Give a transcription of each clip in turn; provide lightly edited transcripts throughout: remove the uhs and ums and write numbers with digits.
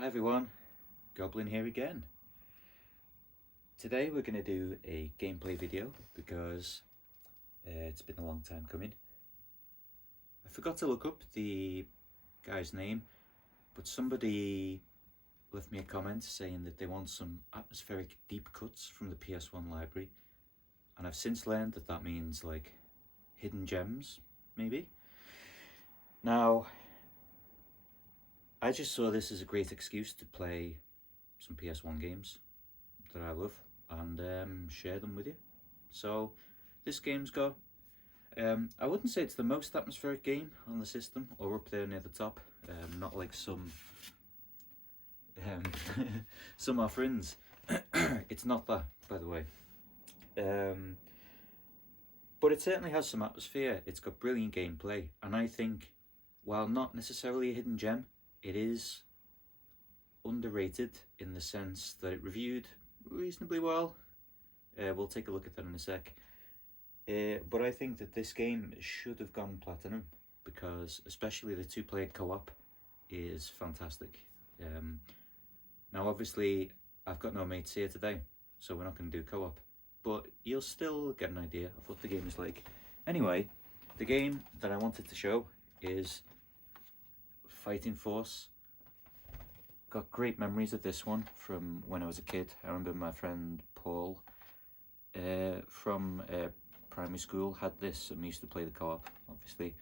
Hi everyone, Goblin here again. Today we're going to do a gameplay video because it's been a long time coming. I forgot to look up the guy's name, but somebody left me a comment saying that they want some atmospheric deep cuts from the PS1 library, and I've since learned that that means like hidden gems, maybe. Now, I just saw this as a great excuse to play some PS1 games that I love and share them with you. So this game's got, I wouldn't say it's the most atmospheric game on the system or up there near the top, not like some some offerings. It's not that, by the way. But it certainly has some atmosphere. It's got brilliant gameplay, and I think, while not necessarily a hidden gem, it is underrated in the sense that it reviewed reasonably well. We'll take a look at that in a sec. But I think that this game should have gone platinum because especially the two-player co-op is fantastic. Now obviously I've got no mates here today, so we're not going to do co-op, but you'll still get an idea of what the game is like. Anyway, the game that I wanted to show is Fighting Force. Got great memories of this one from when I was a kid. I remember my friend Paul from primary school had this, and we used to play the co-op, obviously,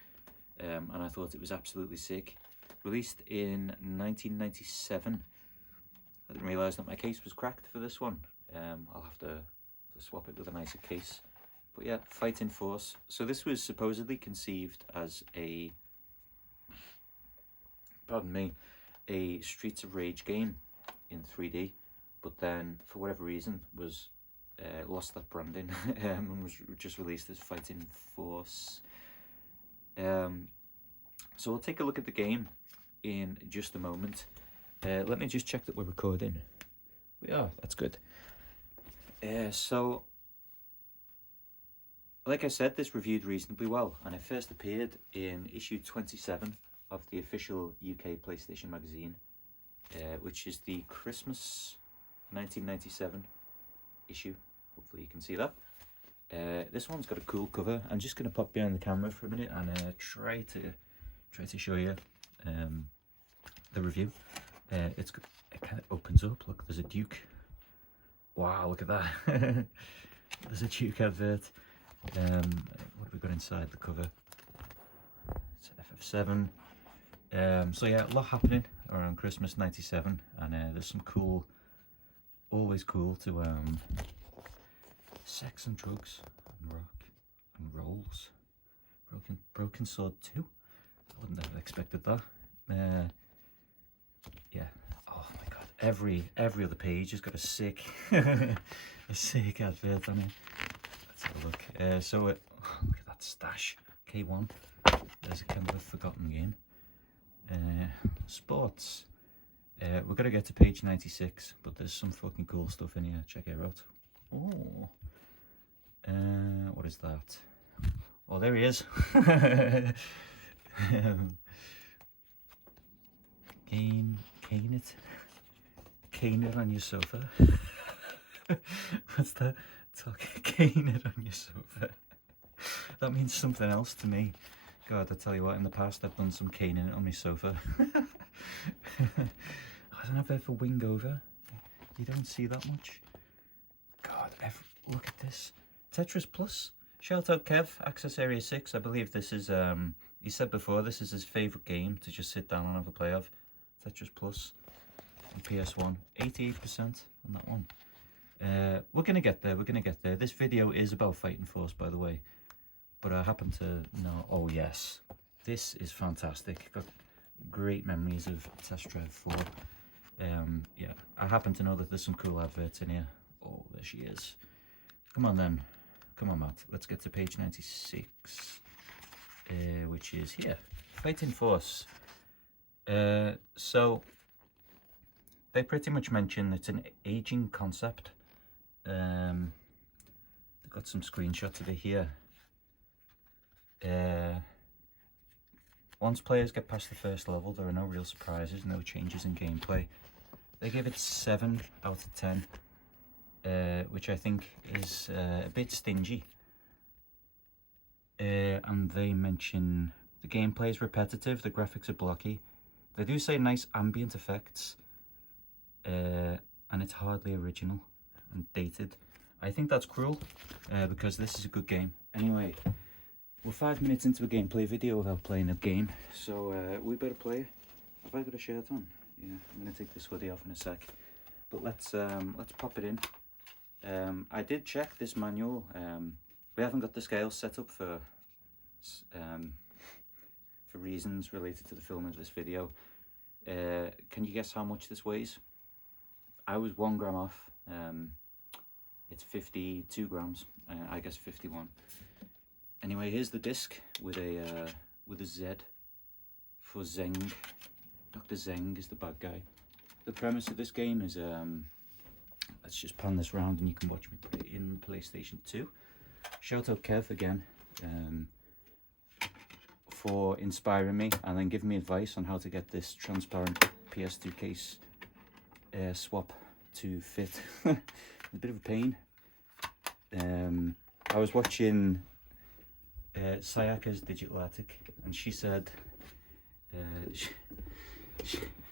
and I thought it was absolutely sick. Released in 1997. I didn't realise that my case was cracked for this one. I'll have to swap it with a nicer case. But yeah, Fighting Force. So this was supposedly conceived as a, pardon me, a Streets of Rage game in 3D, but then for whatever reason was lost that branding and was just released as Fighting Force. So we'll take a look at the game in just a moment. Let me just check that we're recording. We are, that's good. So like I said, this reviewed reasonably well, and it first appeared in issue 27 of the official UK PlayStation magazine, which is the Christmas 1997 issue. Hopefully you can see that. This one's got a cool cover. I'm just going to pop behind the camera for a minute and try to show you the review. It kind of opens up. Look, there's a Duke. Wow, look at that. There's a Duke advert. What have we got inside the cover? It's an FF7. So yeah, a lot happening around Christmas 97, and there's some cool, always cool to sex and drugs and rock and rolls. Broken Sword 2. I wouldn't have expected that. Yeah. Oh my god. Every other page has got a sick a sick advert on it. Let's have a look. So look at that stash. K1. There's a kind of a forgotten game. Sports. We're gonna get to page 96, but there's some fucking cool stuff in here. Check it out. Oh. What is that? Oh, there he is. Cane it on your sofa. What's that? Cane it on your sofa. That means something else to me. God, I tell you what, in the past I've done some caning on my sofa. I don't have ever wing over. You don't see that much. God, look at this. Tetris Plus. Shout out Kev, Access Area 6. I believe this is, he said before, this is his favourite game to just sit down and have a play of. Tetris Plus on PS1. 88% on that one. We're going to get there. This video is about Fighting Force, by the way. But I happen to know, oh yes, this is fantastic. Got great memories of Test Drive 4. Yeah, I happen to know that there's some cool adverts in here. Oh, there she is. Come on then. Come on, Matt. Let's get to page 96, which is here. Fighting Force. So, they pretty much mention it's an aging concept. They've got some screenshots of it here. Once players get past the first level, there are no real surprises, no changes in gameplay. They give it 7 out of 10, which I think is a bit stingy. And they mention the gameplay is repetitive, the graphics are blocky. They do say nice ambient effects, and it's hardly original and dated. I think that's cruel, because this is a good game. Anyway, we're 5 minutes into a gameplay video without playing a game, so we better play. Have I got a shirt on? Yeah, I'm gonna take this hoodie off in a sec. But let's pop it in. I did check this manual. We haven't got the scales set up for reasons related to the filming of this video. Can you guess how much this weighs? I was 1 gram off. It's 52 grams. I guess 51. Anyway, here's the disc with a Z for Zeng. Dr. Zeng is the bad guy. The premise of this game is, let's just pan this round and you can watch me play it in PlayStation 2. Shout out Kev again for inspiring me and then giving me advice on how to get this transparent PS2 case swap to fit. A bit of a pain. I was watching Sayaka's Digital Attic and she said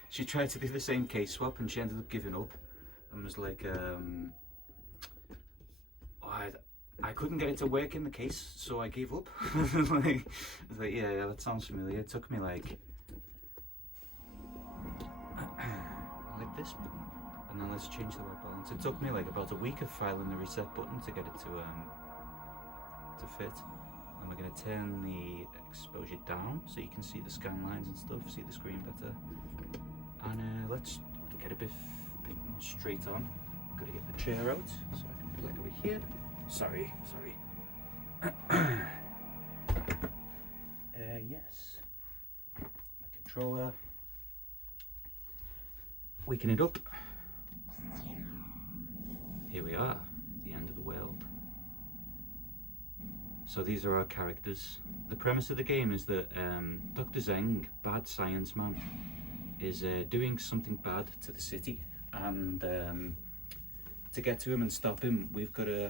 she tried to do the same case swap and she ended up giving up and was like, I couldn't get it to work in the case, so I gave up. I was like, yeah, that sounds familiar. It took me like this, and then let's change the white balance. It took me like about a week of filing the reset button to get it to fit. And we're going to turn the exposure down so you can see the scan lines and stuff, see the screen better. And let's get a bit more straight on. Got to get the chair out so I can play over here. Sorry. Yes. My controller. Waking it up. Here we are, the end of the world. So these are our characters. The premise of the game is that Dr. Zeng, bad science man, is doing something bad to the city, and to get to him and stop him, we've got to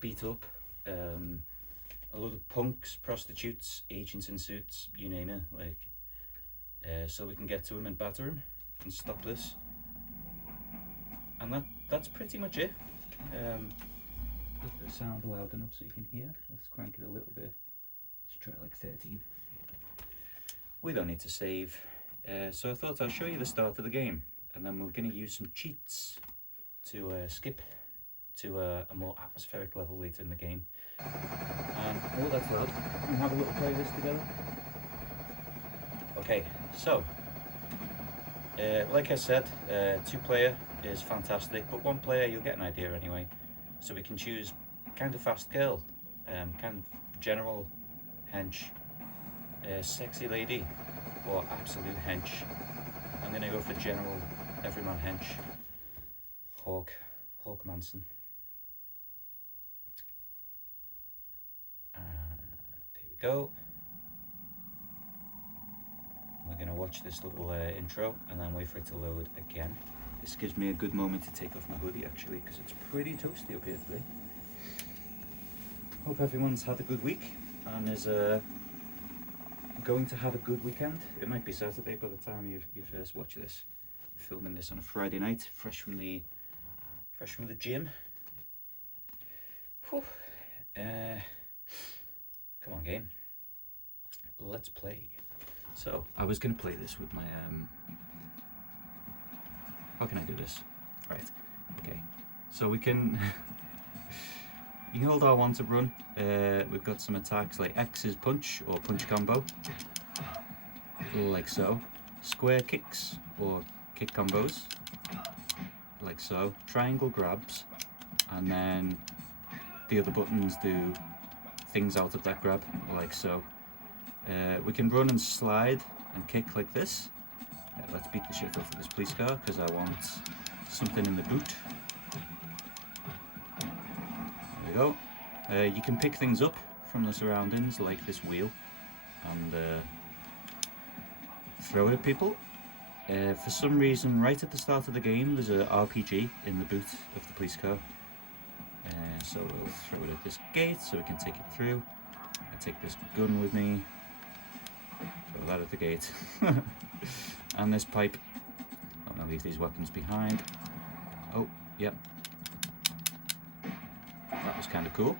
beat up a lot of punks, prostitutes, agents in suits, you name it, like, so we can get to him and batter him and stop this. And that's pretty much it. Put the sound loud enough so you can hear. Let's crank it a little bit. Let's try like 13. We don't need to save. So I thought I'll show you the start of the game, and then we're going to use some cheats to skip to a more atmospheric level later in the game. And that's loud. We can have a little play of this together. Okay, so like I said, 2-player is fantastic, but 1-player you'll get an idea anyway. So we can choose kind of fast girl, kind of general hench, sexy lady, or absolute hench. I'm gonna go for general everyman hench, Hawk Manson. There we go. We're gonna watch this little intro and then wait for it to load again. This gives me a good moment to take off my hoodie actually, because it's pretty toasty up here today. Hope everyone's had a good week and is going to have a good weekend. It might be Saturday by the time you first watch this. I'm filming this on a Friday night, fresh from the gym. Whew. Come on, game. Let's play. So I was gonna play this with my how can I do this? Right. Okay. So we can you can hold R1 to run. We've got some attacks like X is punch or punch combo, like so. Square kicks or kick combos, like so. Triangle grabs, and then the other buttons do things out of that grab, like so. We can run and slide and kick like this. Let's beat the shit off of this police car because I want something in the boot. There we go. You can pick things up from the surroundings like this wheel, and throw it at people. For some reason, right at the start of the game, there's a RPG in the boot of the police car. So we'll throw it at this gate so we can take it through. I take this gun with me, throw that at the gate, and this pipe. I'm going to leave these weapons behind. Oh, yep. That was kind of cool.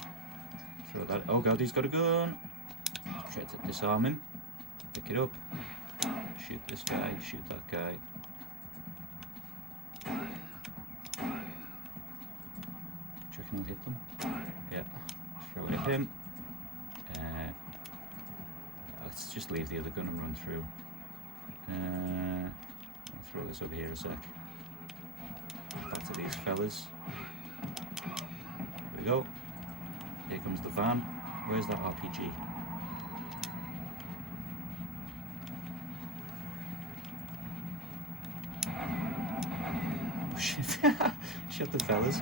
Throw that. Oh god, he's got a gun. Try to disarm him. Pick it up. Shoot this guy. Shoot that guy. Do you reckon I'll hit them? Yeah. Throw it at him. Let's just leave the other gun and run through. I'll throw this over here a sec. Back to these fellas. There we go. Here comes the van. Where's that RPG? Oh shit. Shoot the fellas.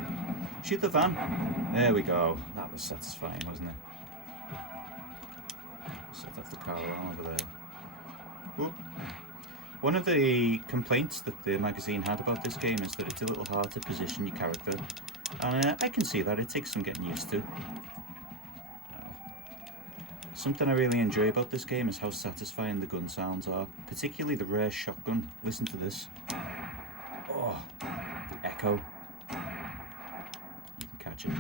Shoot the van. There we go. That was satisfying, wasn't it? Set off the car around over there. Ooh. One of the complaints that the magazine had about this game is that it's a little hard to position your character. And I can see that. It takes some getting used to. Something I really enjoy about this game is how satisfying the gun sounds are, particularly the rare shotgun. Listen to this. Oh, the echo. You can catch it.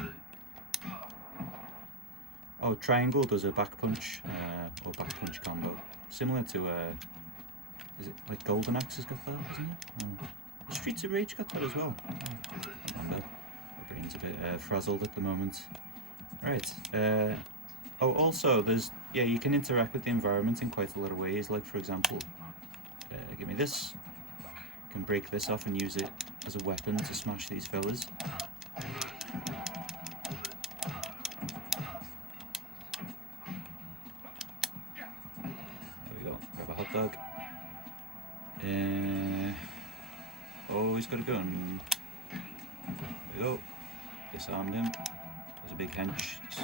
Oh, triangle does a back punch, or back punch combo. Similar to, is it like Golden Axe has got that, isn't it? Oh. Streets of Rage got that as well. I remember. My brain's a bit frazzled at the moment. Right. Oh, also, you can interact with the environment in quite a lot of ways. Like, for example, give me this. I can break this off and use it as a weapon to smash these fellas. There we go. Grab a hot dog. Oh, he's got a gun. There we go. Disarmed him. There's a big hench. So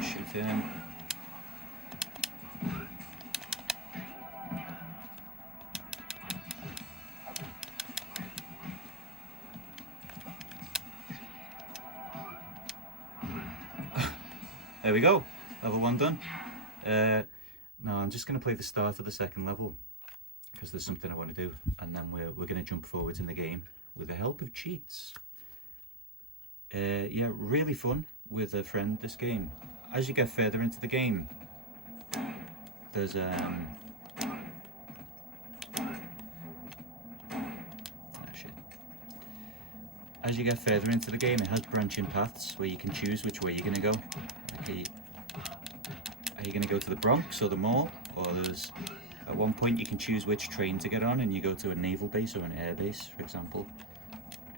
shoot him. There we go. Level 1 done. Now I'm just going to play the start of the second level because there's something I want to do, and then we're going to jump forwards in the game with the help of cheats. Yeah, really fun with a friend, this game. As you get further into the game, there's as you get further into the game, it has branching paths where you can choose which way you're going to go. Okay, are you going to go to the Bronx or the mall? Or there's, at one point you can choose which train to get on and you go to a naval base or an air base, for example.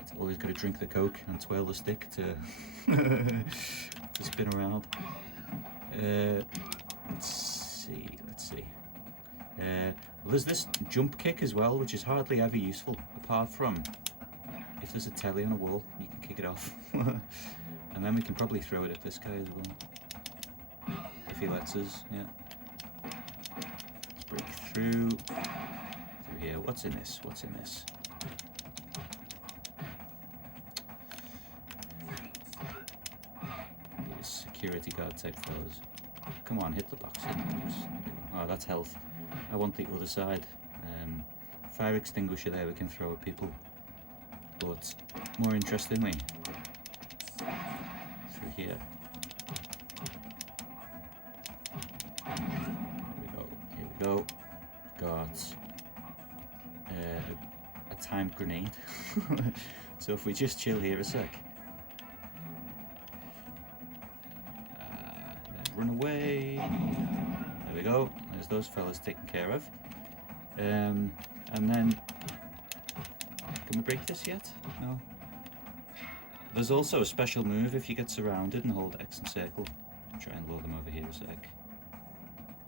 It's always got to drink the Coke and twirl the stick to, to spin around. Let's see. Well, there's this jump kick as well, which is hardly ever useful, apart from if there's a telly on a wall, you can kick it off. And then we can probably throw it at this guy as well, if he lets us. Yeah. Let's break through here. What's in this? These security guard type fellas. Come on, hit the box. Oh, that's health. I want the other side. Fire extinguisher there we can throw at people. But more interestingly, through here. Here we go. Got a timed grenade. So if we just chill here a sec. Then run away. There we go. There's those fellas taken care of. And then, can we break this yet? No. There's also a special move if you get surrounded and hold X and circle. Try and lure them over here a sec.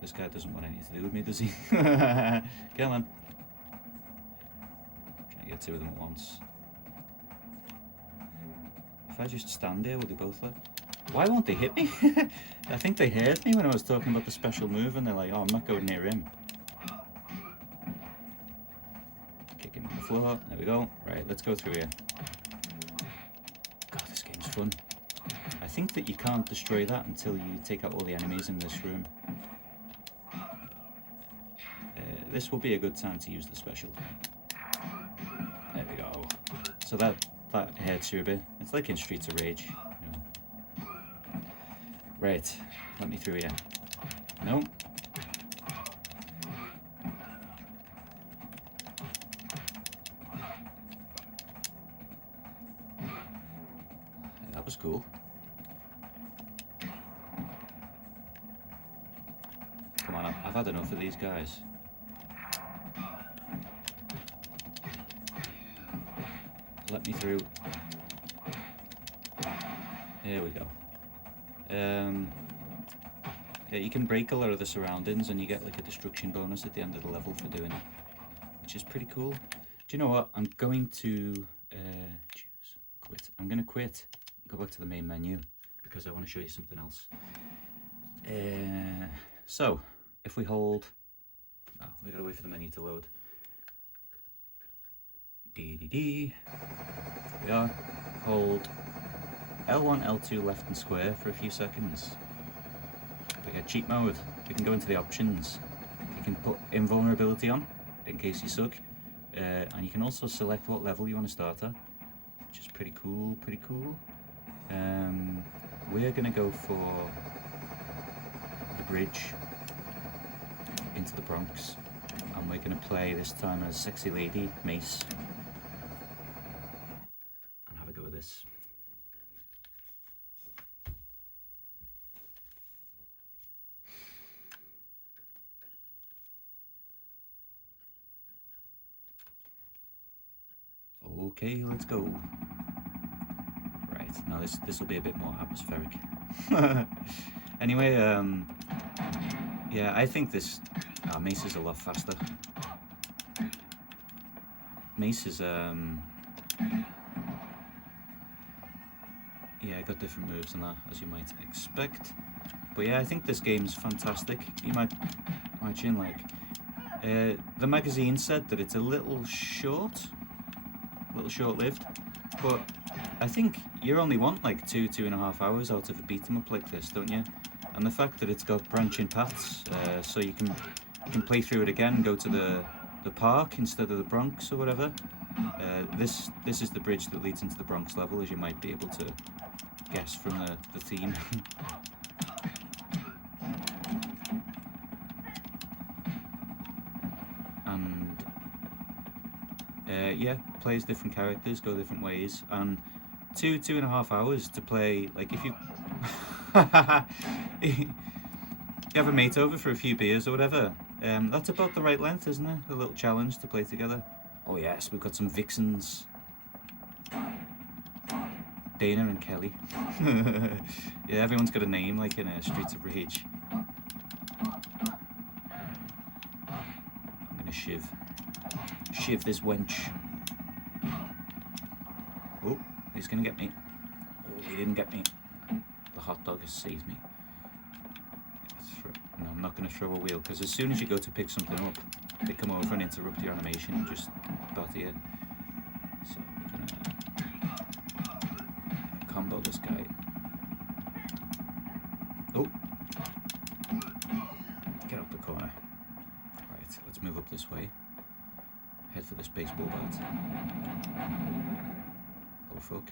This guy doesn't want anything to do with me, does he? Come on. Trying to get two of them at once. If I just stand here, will they both let? Why won't they hit me? I think they heard me when I was talking about the special move and they're like, oh, I'm not going near him. the floor. There we go. Right, let's go through here. God, this game's fun. I think that you can't destroy that until you take out all the enemies in this room. This will be a good time to use the special. There we go. So that hurts you a bit. It's like in Streets of Rage. You know. Right, let me through here. No. That was cool. Come on, I've had enough of these guys. Let me through. There we go. Yeah, you can break a lot of the surroundings and you get like a destruction bonus at the end of the level for doing it, which is pretty cool. Do you know what? I'm going to choose quit. I'm going to quit. Go back to the main menu because I want to show you something else. So if we hold, we gotta wait for the menu to load. There we are. Hold L1, L2 left and square for a few seconds. We get cheat mode. We can go into the options. You can put invulnerability on in case you suck, and you can also select what level you want to start at, which is pretty cool. We're gonna go for the bridge into the Bronx, and we're gonna play this time as Sexy Lady Mace. This. Okay, let's go. Right, now this will be a bit more atmospheric. Anyway, yeah, I think this Mace is a lot faster. Mace is yeah, I got different moves and that, as you might expect. But yeah, I think this game's fantastic. You might imagine, like, the magazine said that it's a little short-lived, but I think you only want like 2.5 hours out of a beat 'em up like this, don't you? And the fact that it's got branching paths, so you can play through it again and go to the park instead of the Bronx or whatever. This is the bridge that leads into the Bronx level, as you might be able to guess from the theme. And yeah, plays different characters, go different ways, and 2.5 hours to play. Like if you you have a mate over for a few beers or whatever, that's about the right length, isn't it? A little challenge to play together. Oh yes, we've got some vixens. Dana and Kelly. Yeah, everyone's got a name like in Streets of Rage. I'm gonna shiv this wench. Oh, he's gonna get me. Oh, he didn't get me. The hot dog has saved me. No, I'm not gonna throw a wheel, because as soon as you go to pick something up, they come over and interrupt your animation and just bat you. So we're gonna combo this guy. Oh! Get up the corner. Right, let's move up this way. Head for this baseball bat. Oh fuck.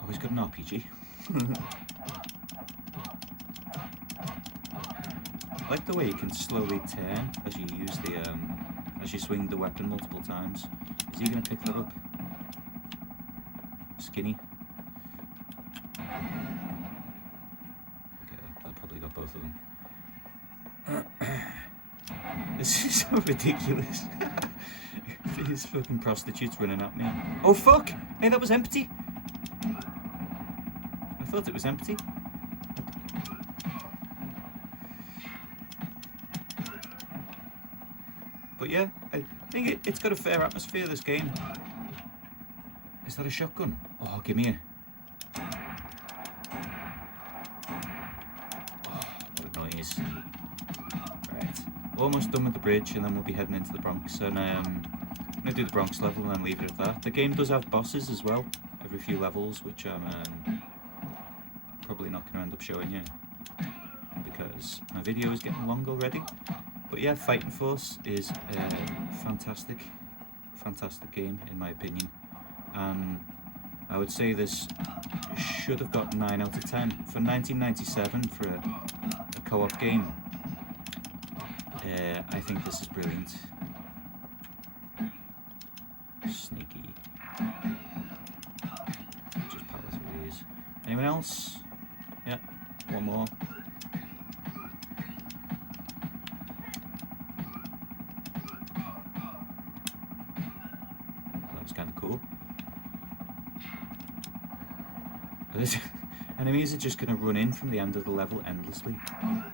Oh, he's got an RPG. I like the way you can slowly turn as you use the as you swing the weapon multiple times. Is he gonna pick that up? Skinny. Okay, that probably got both of them. This is so ridiculous. These fucking prostitutes running at me. Oh fuck! Hey, that was empty. I thought it was empty. But yeah, I think it's got a fair atmosphere, this game. Is that a shotgun? Oh, give me a... Oh, what a noise. Right, almost done with the bridge, and then we'll be heading into the Bronx. And going to do the Bronx level and then leave it at that. The game does have bosses as well, every few levels, which I'm probably not going to end up showing you because my video is getting long already. But yeah, Fighting Force is a fantastic game in my opinion, and I would say this should have got 9 out of 10 for 1997 for a co-op game. I think this is brilliant. Sneaky. Just power through these. Anyone else? Yeah, one more. That was kind of cool. Enemies are just going to run in from the end of the level endlessly. Come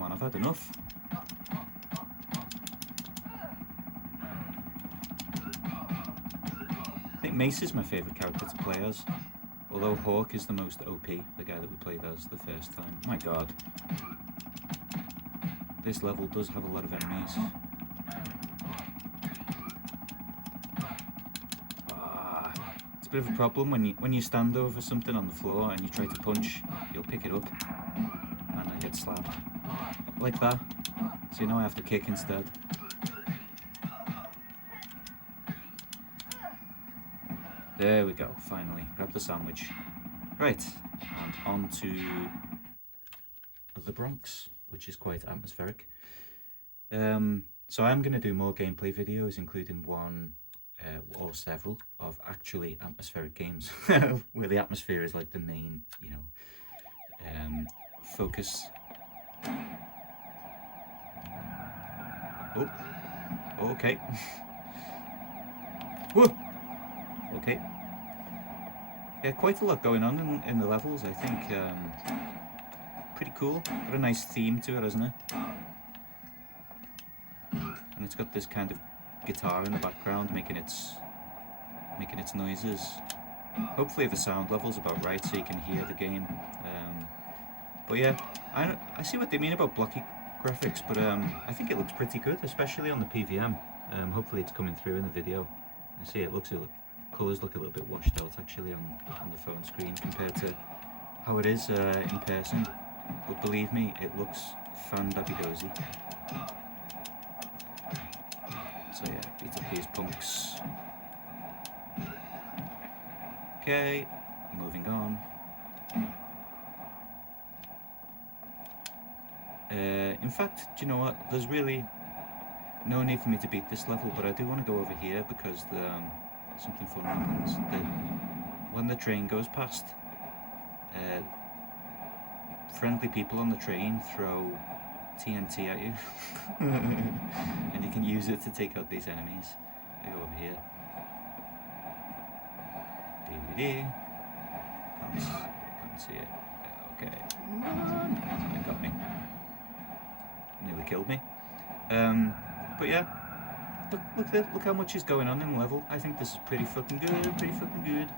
on, I've had enough. I think Mace is my favourite character to play as, although Hawk is the most OP, the guy that we played as the first time. My god. This level does have a lot of enemies. It's a bit of a problem when you stand over something on the floor and you try to punch, you'll pick it up and I get slapped. Like that. So now I have to kick instead. There we go, finally. Grab the sandwich. Right, and on to the Bronx, which is quite atmospheric. So I'm going to do more gameplay videos, including one or several of actually atmospheric games, where the atmosphere is like the main, you know, focus. Oh, okay. Whoa. Okay. Yeah, quite a lot going on in the levels, I think. Pretty cool. Got a nice theme to it, hasn't it? And it's got this kind of guitar in the background making its noises. Hopefully the sound level's about right so you can hear the game. But yeah, I see what they mean about blocky graphics, but I think it looks pretty good, especially on the PVM. Hopefully it's coming through in the video. I see colours look a little bit washed out actually on the phone screen compared to how it is in person. But believe me, it looks fan-dabby-dozy. So yeah, beat up these punks. Okay, moving on. In fact, do you know what? There's really no need for me to beat this level, but I do want to go over here because something fun happens. When the train goes past, friendly people on the train throw TNT at you, and you can use it to take out these enemies. I go over here. DVD. Can't see it. Okay. It got me. Nearly killed me. But yeah. Look how much is going on in the level. I think this is pretty fucking good.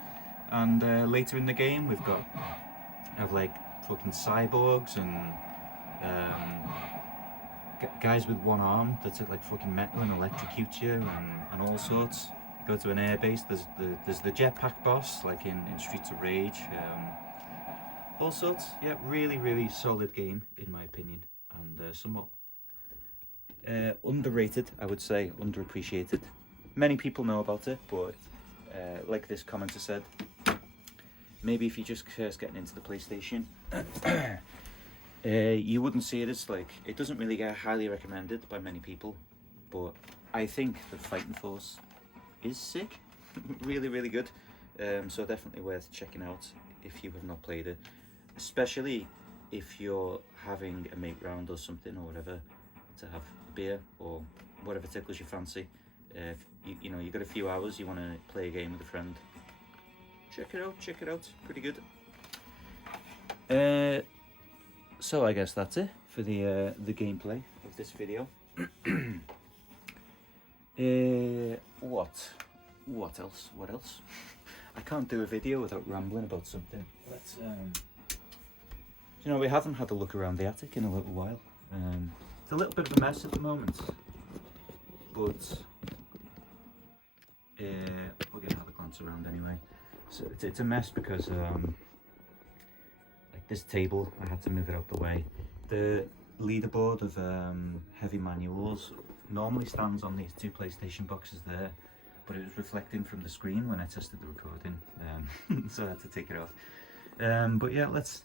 And later in the game we've got like fucking cyborgs and guys with one arm that's like fucking metal and electrocute you and all sorts. You go to an airbase, there's the jetpack boss like in Streets of Rage. All sorts. Yeah, really solid game in my opinion, and somewhat underrated, I would say, underappreciated. Many people know about it, but like this commenter said, maybe if you're just first getting into the PlayStation, you wouldn't see it as like, it doesn't really get highly recommended by many people, but I think that Fighting Force is sick. really good. So definitely worth checking out if you have not played it, especially if you're having a mate round or something or whatever to have a beer or whatever tickles your fancy. You know, you got a few hours, you want to play a game with a friend, check it out, pretty good. So I guess that's it for the gameplay of this video. What else? I can't do a video without rambling about something. Let's you know, we haven't had a look around the attic in a little while. It's a little bit of a mess at the moment. but we're gonna have a glance around anyway. So it's a mess because like this table, I had to move it out the way. The leaderboard of heavy manuals normally stands on these two PlayStation boxes there, but it was reflecting from the screen when I tested the recording, so I had to take it off. But yeah, let's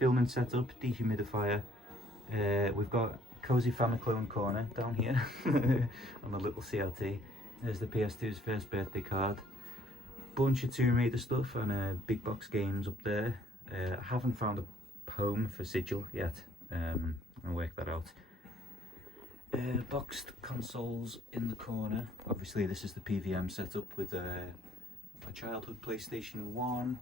filming setup, dehumidifier. We've got cozy Famiclone corner down here on the little CRT. There's the PS2's first birthday card. Bunch of Tomb Raider stuff and big box games up there. I haven't found a home for Sigil yet. I'll work that out. Boxed consoles in the corner. Obviously this is the PVM setup with my childhood PlayStation 1,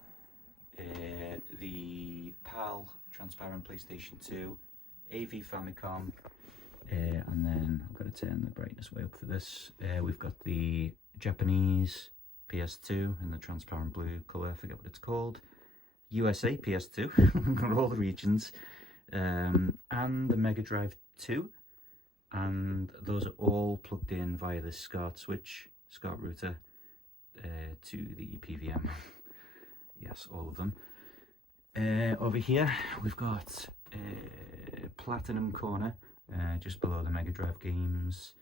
the PAL transparent PlayStation 2, AV Famicom, and then I've got to turn the brightness way up for this. We've got the Japanese PS2 in the transparent blue colour, I forget what it's called. USA PS2, got all the regions, and the Mega Drive 2, and those are all plugged in via the SCART switch, SCART router, to the PVM. Yes, all of them. Over here we've got Platinum corner, just below the Mega Drive games,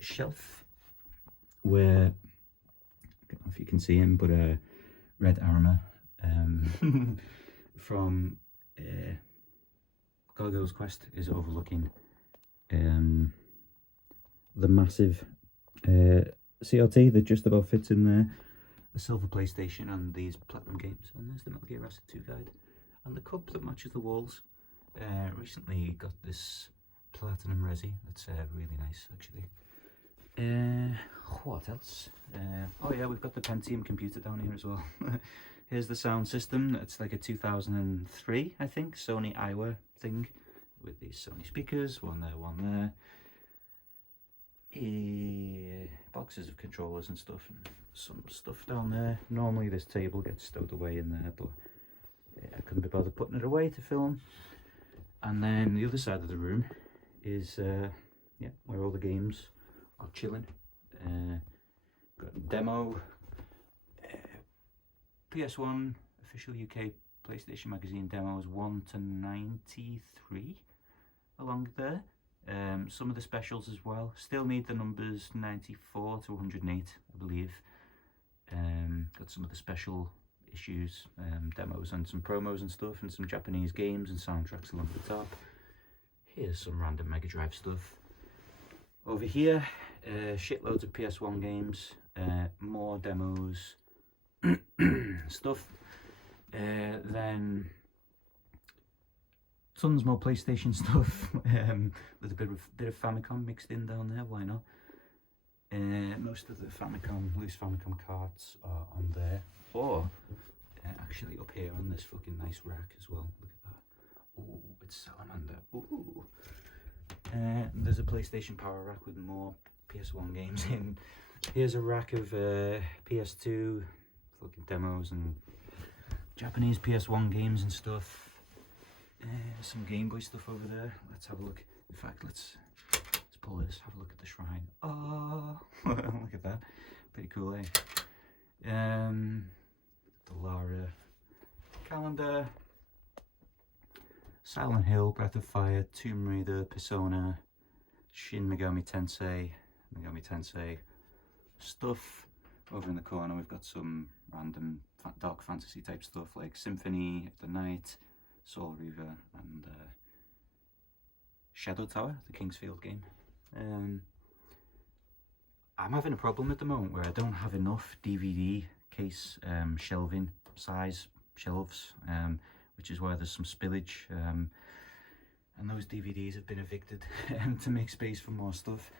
shelf where, I don't know if you can see him, but Red Armor from Gargoyle's Quest is overlooking the massive CRT that just about fits in there, the silver PlayStation and these Platinum games, and there's the Metal Gear Acid 2 guide, and the cup that matches the walls. Recently got this Platinum Resi, that's really nice actually. What else? Oh yeah, we've got the Pentium computer down here as well. Here's the sound system. It's like a 2003, I think, Sony Iwa thing with these Sony speakers, one there. Boxes of controllers and stuff, and some stuff down there. Normally this table gets stowed away in there, but I couldn't be bothered putting it away to film. And then the other side of the room is yeah, where all the games are chilling. Got demo, PS1 official UK PlayStation Magazine demos 1 to 93 along there. Some of the specials as well. Still need the numbers 94 to 108, I believe. Got some of the special issues, demos and some promos and stuff, and some Japanese games and soundtracks along the top. Here's some random Mega Drive stuff. Over here, shitloads of PS1 games, more demos, stuff. Then tons more PlayStation stuff, with a bit of Famicom mixed in down there, why not? Most of the loose Famicom cards are on there, or actually up here on this fucking nice rack as well. Look at that. Ooh, it's Salamander. Ooh. There's a PlayStation Power rack with more PS1 games in. Here's a rack of PS2 fucking demos and Japanese PS1 games and stuff. Some Game Boy stuff over there. Let's have a look. In fact, let's pull this, have a look at the shrine. Oh, look at that. Pretty cool, eh? The Lara calendar. Silent Hill, Breath of Fire, Tomb Raider, Persona, Shin Megami Tensei stuff. Over in the corner we've got some random dark fantasy type stuff like Symphony of the Night, Soul Reaver, and Shadow Tower, the Kingsfield game. I'm having a problem at the moment where I don't have enough DVD case shelving size shelves, which is why there's some spillage, and those DVDs have been evicted to make space for more stuff.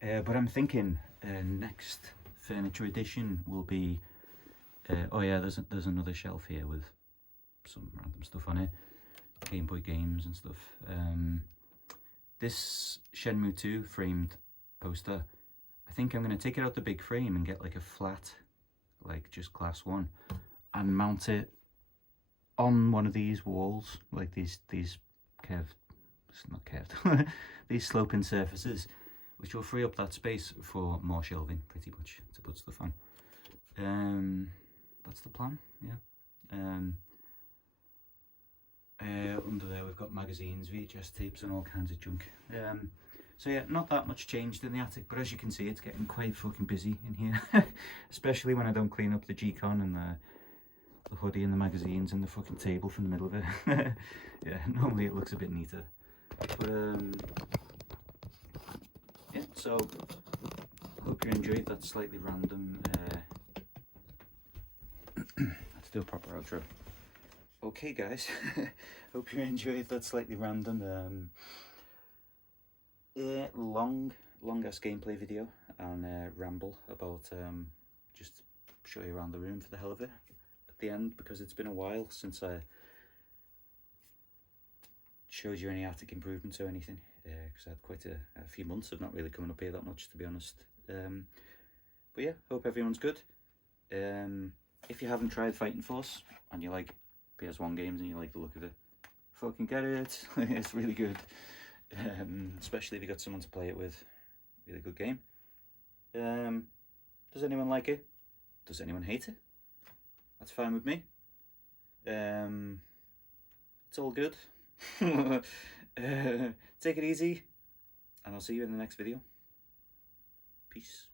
But I'm thinking next furniture edition will be, oh yeah, there's another shelf here with some random stuff on it, Game Boy games and stuff. This Shenmue 2 framed poster, I think I'm going to take it out the big frame and get like a flat, like just class 1, and mount it on one of these walls, like these it's not curved, these sloping surfaces, which will free up that space for more shelving, pretty much, to put stuff on. That's the plan, yeah. Under there we've got magazines, VHS tapes and all kinds of junk. So yeah, not that much changed in the attic, but as you can see, it's getting quite fucking busy in here. Especially when I don't clean up the G-Con and the hoodie and the magazines and the fucking table from the middle of it. Yeah, normally it looks a bit neater. But yeah, so hope you enjoyed that slightly random let's do a proper outro. Okay guys, hope you enjoyed that slightly random long ass gameplay video and ramble about just show you around the room for the hell of it at the end, because it's been a while since I showed you any attic improvements or anything, because I had quite a few months of not really coming up here that much, to be honest. But yeah, hope everyone's good. If you haven't tried Fighting Force and you like PS1 games and you like the look of it, fucking get it. It's really good, especially if you got someone to play it with. Really good game. Does anyone like it? Does anyone hate it? That's fine with me. It's all good. Take it easy, and I'll see you in the next video. Peace.